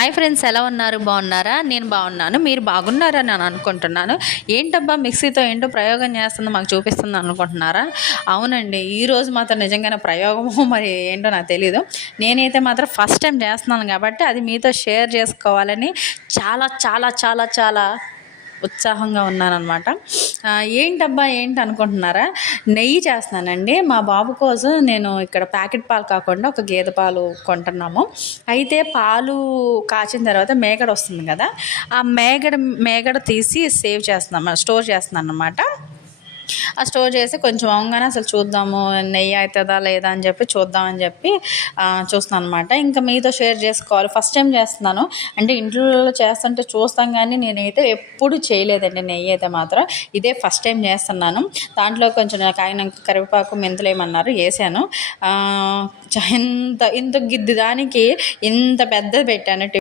Hi friends ఎలా ఉన్నారు? బాగున్నారా? నేను బాగున్నాను. మీరు బాగున్నారా నేను అనుకుంటున్నాను. ఏంటబ్బా మిక్సీతో ఏంటో ప్రయోగం చేస్తుందో మాకు చూపిస్తుంది అనుకుంటున్నారా? అవునండి ఈ రోజు మాత్రం నిజంగానే ప్రయోగమో మరి ఏంటో నాకు తెలియదు నేనైతే మాత్రం ఫస్ట్ టైం చేస్తున్నాను కాబట్టి అది మీతో షేర్ చేసుకోవాలని చాలా చాలా చాలా చాలా ఉత్సాహంగా ఉన్నానన్నమాట. ఏంటబ్బా ఏంటి అనుకుంటున్నారా నెయ్యి చేస్తున్నానండి. మా బాబు కోసం నేను ఇక్కడ ప్యాకెట్ పాలు కాకుండా ఒక గేదె పాలు కొంటున్నాము. అయితే పాలు కాచిన తర్వాత మేగడ వస్తుంది కదా ఆ మేగడ మేగడ తీసి సేవ్ చేస్తున్నాం స్టోర్ చేస్తున్నాను అనమాట ఆ స్టోర్ చేసి కొంచెం అవగానే అసలు చూద్దాము నెయ్యి అవుతుందా లేదా అని చెప్పి చూద్దామని చెప్పి చూస్తున్నాను అనమాట ఇంకా మీతో షేర్ చేసుకోవాలి. ఫస్ట్ టైం చేస్తున్నాను. అంటే ఇంట్లో చేస్తుంటే చూస్తాం కానీ నేనైతే ఎప్పుడు చేయలేదండి నెయ్యి అయితే మాత్రం. ఇదే ఫస్ట్ టైం చేస్తున్నాను. దాంట్లో కొంచెం నాకు ఆయన కరివేపాకు మెంతులు ఏమన్నారు వేసాను. చ- ఇంత ఇంత గిద్ది దానికి ఇంత పెద్దది పెట్టాను.